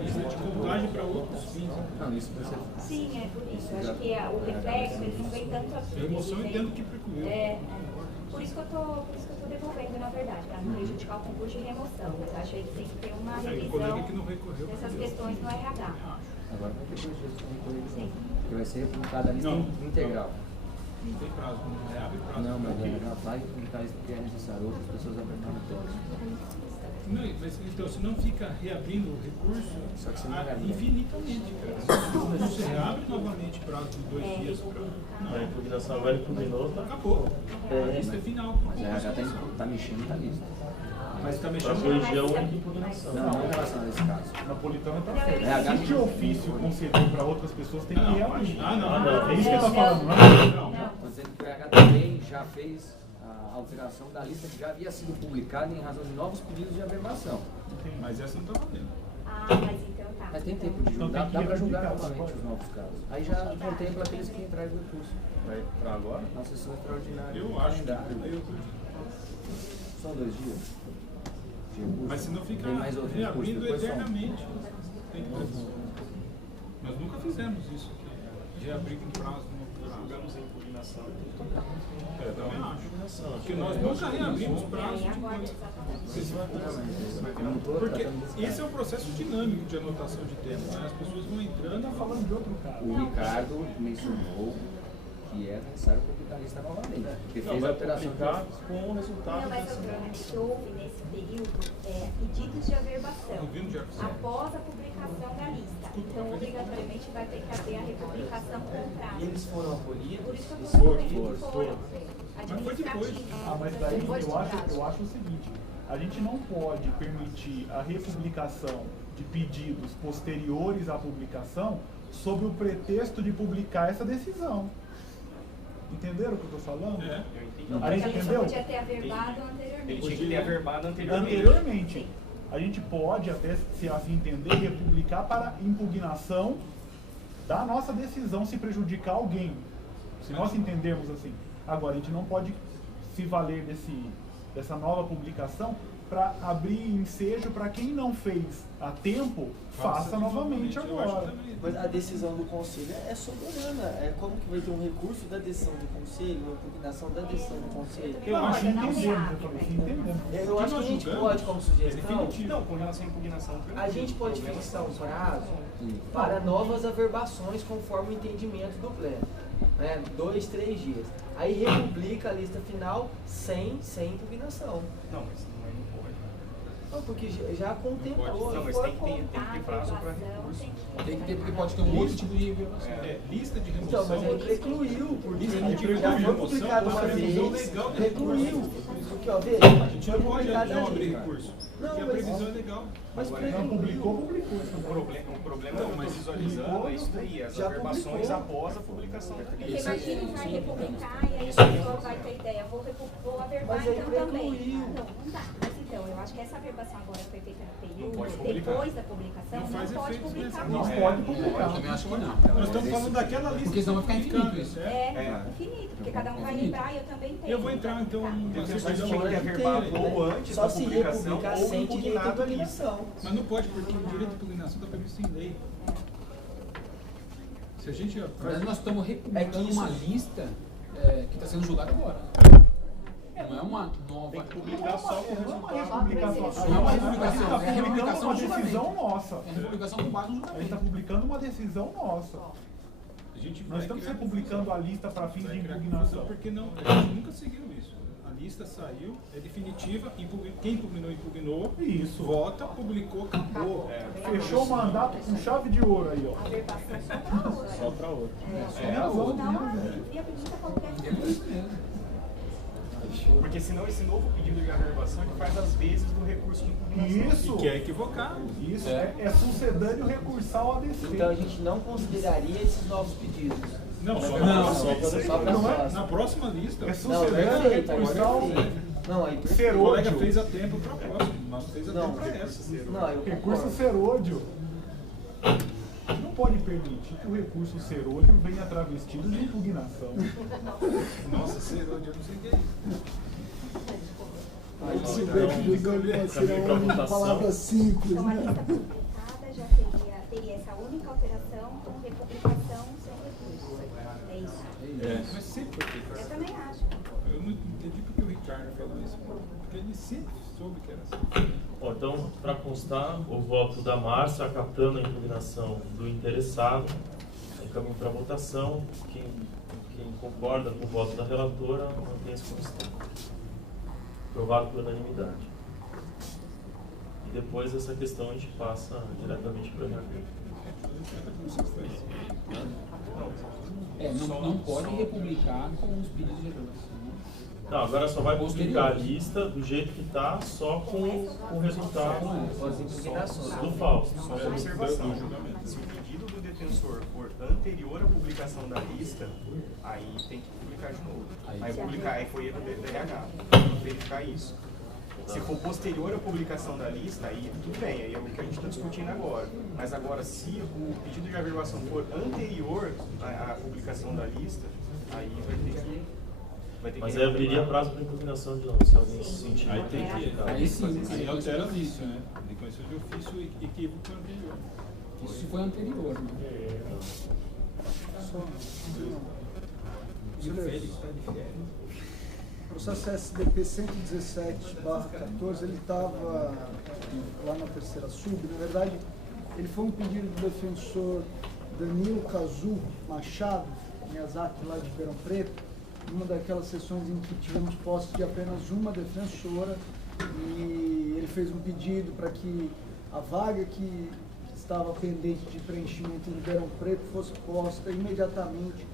lista de contagem para outros fins. Não, isso você... Sim, é por isso. Eu acho que o reflexo, ele não vem tanto assim. Remoção eu entendo que precluiu. Por isso que eu estou devolvendo, na verdade, para não prejudicar o concurso de remoção. Mas acho aí que tem que ter uma revisão dessas questões no RH. Agora vai ter 2 dias de recorrer, porque vai ser publicada a lista integral. Não tem prazo, não reabre prazo. Não, mas ela vai publicar isso porque é necessário, outras pessoas apertaram o tempo. Não, mas então, se não fica reabrindo o recurso infinitamente, cara. Não se reabre novamente o prazo de 2 dias para... A impugnação agora impugnou, tá? Acabou. A lista é final. Mas a RH está mexendo na lista. Mas está para mexendo corrigir a única impugnação. Não relacionado a esse caso. Napolitano está É, certo. Se de ofício conceder para outras pessoas, tem que reagir. não. É isso que ele está falando, não? Estou dizendo que o RH também já fez a alteração da lista que já havia sido publicada em razão de novos pedidos de averbação. Mas essa não está valendo. Ah, mas então tá. Mas tem tempo de Então julgar, tem dá que para julgar republicar, novamente os novos casos. Aí já contempla aqueles que entraram no recurso. Vai para agora? Na sessão extraordinária. Eu acho que calendário. São 2 dias. De recurso. Mas se não fica Tem mais outro recurso, reabrindo depois só um. eternamente. Tem que Nós nunca fizemos isso aqui. Reabrir com prazo. Julgamos a impugnação. Eu também acho. Porque nós nunca reabrimos prazo de coisa. Porque esse é um processo dinâmico de anotação de tema. Né? As pessoas vão entrando e falando de outro caso. O Ricardo mencionou que é necessário publicar a lista novamente. Porque Não, fez a vai alteração publicar com o resultado Não, mas dessa o que houve nesse período pedidos de averbação Ouvindo, Jefferson? após a publicação da lista. Então, obrigatoriamente vai ter que haver a republicação com prazo. E eles foram acolhidos? Por isso que eu estou falando que foram. Mas foi depois. Mas daí eu acho o seguinte, a gente não pode permitir a republicação de pedidos posteriores à publicação sob o pretexto de publicar essa decisão. Entenderam o que eu estou falando? Não, A porque gente a gente entendeu? podia ter averbado anteriormente. Ele tinha que ter averbado anteriormente. Anteriormente. A gente pode, até se assim entender, republicar para impugnação da nossa decisão se prejudicar alguém. Se nós entendermos assim. Agora, a gente não pode se valer dessa nova publicação para abrir ensejo para quem não fez a tempo, faça novamente agora. Mas a decisão do conselho é soberana. É como que vai ter um recurso da decisão do conselho, uma impugnação da decisão do conselho? Eu acho que entendemos. Eu acho que a gente pode, como sugestão, Não, com relação à impugnação. a gente pode fixar um prazo para novas averbações conforme o entendimento do pleno. 2, 3 dias. Aí republica a lista final sem impugnação. Não, mas não pode. Não, porque já contemplou. Não, mas tem que ter prazo para recurso. Tem que ter, porque pode ter um outro tipo de revelação. Lista de remoção. Então, mas ele precluiu, porque Lista de já precluiu, foi publicado uma previsão vez, legal de recluiu. Porque, ó, veja, A gente não foi pode publicado não ali. abrir recurso. Porque a previsão é legal. Mas não publicou. O problema é que eu estou visualizando é isso daí, as averbações após a publicação da Porque lista. imagina vai republicar e aí a pessoa vai ter ideia, vou averbar Mas aí então também. precluiu. Não dá. Mas então, eu acho que essa averbação agora foi feita no período, pode publicar. depois da publicação, Não faz não pode efeito publicar. Não pode publicar. Eu também acho que não. Nós estamos falando daquela lista. Porque senão vai ficar infinito isso. Infinito, porque cada um vai lembrar e eu também tenho. Eu vou entrar então numa certidão tinha que averbar ou antes Só da se publicação republicar ou sem direito à impugnado a lista. impugnação. Mas não pode, porque o direito de impugnação está previsto em lei. Se a gente Na verdade, nós estamos republicando uma lista que está sendo julgada agora. Não é uma nova. Tem que publicar só com o resultado. Não é uma republicação, é a republicação uma do decisão julgamento. nossa. É a republicação com base no A gente julgamento. está publicando uma decisão nossa. a gente Nós estamos republicando a lista para fins de confusão impugnação. porque não, a gente nunca seguiu isso. A lista saiu, é definitiva, quem impugnou, Isso. vota, publicou, acabou. Fechou o mandato com chave de ouro aí, ó. A averbação só para outra. Só para outra. E a pergunta qualquer Porque senão esse novo pedido de averbação ele faz as vezes do recurso de impugnação. Isso. E que é equivocado. Isso é sucedâneo recursal a descer. Então a gente não consideraria esses novos pedidos. Não, só Não é? na próxima lista. É Não, sucedâneo perfeito, recursal. agora perfeito. Não, aí O perfeito. colega Serôdio. fez a tempo para a próxima, nós fez a Não, tempo para essa. Não, eu Recurso concordo. serôdio. Não pode permitir que o recurso serôdio venha travestido de impugnação. Nossa, serôdio, eu não sei o que é isso. Se bem que seria uma palavra simples, Então a né? lista publicada já teria essa única alteração com republicação sem recurso. É isso. Mas sempre foi feito Eu assim. também acho. Eu não entendi porque o Ricardo falou isso. Porque ele sempre soube que era assim. Bom, então, para constar, o voto da Márcia acatando a impugnação do interessado, encaminho para votação. Quem concorda com o voto da relatora, mantém-se como está. Aprovado por unanimidade. E depois essa questão a gente passa diretamente para o RH. Não pode republicar com os pedidos de revelação. Não, agora só vai publicar a lista do jeito que está, só com o resultado do falso. Só uma observação. Se o pedido do defensor for anterior à publicação da lista, aí tem que publicar de novo. Aí publicar, aí foi erro do RH. Verificar isso. Se for posterior à publicação da lista, aí tudo bem, aí é o que a gente está discutindo agora. Mas agora, se o pedido de averiguação for anterior à publicação da lista, aí vai ter que Mas aí abriria prazo para impugnação de novo, se alguém se sentir. Aí tem que. Aí sim, aí altera isso, né? Tem que conhecer de ofício e equívoco anterior. Isso foi anterior, né? O processo SDP 117/14, ele estava lá na terceira sub. Na verdade, ele foi um pedido do defensor Danilo Cazu Machado, Miyazaki, lá de Ribeirão Preto, numa daquelas sessões em que tivemos posse de apenas uma defensora, e ele fez um pedido para que a vaga que estava pendente de preenchimento em Ribeirão Preto fosse posta imediatamente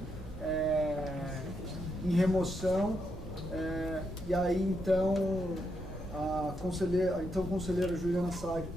em remoção. E aí então a conselheira Juliana Salles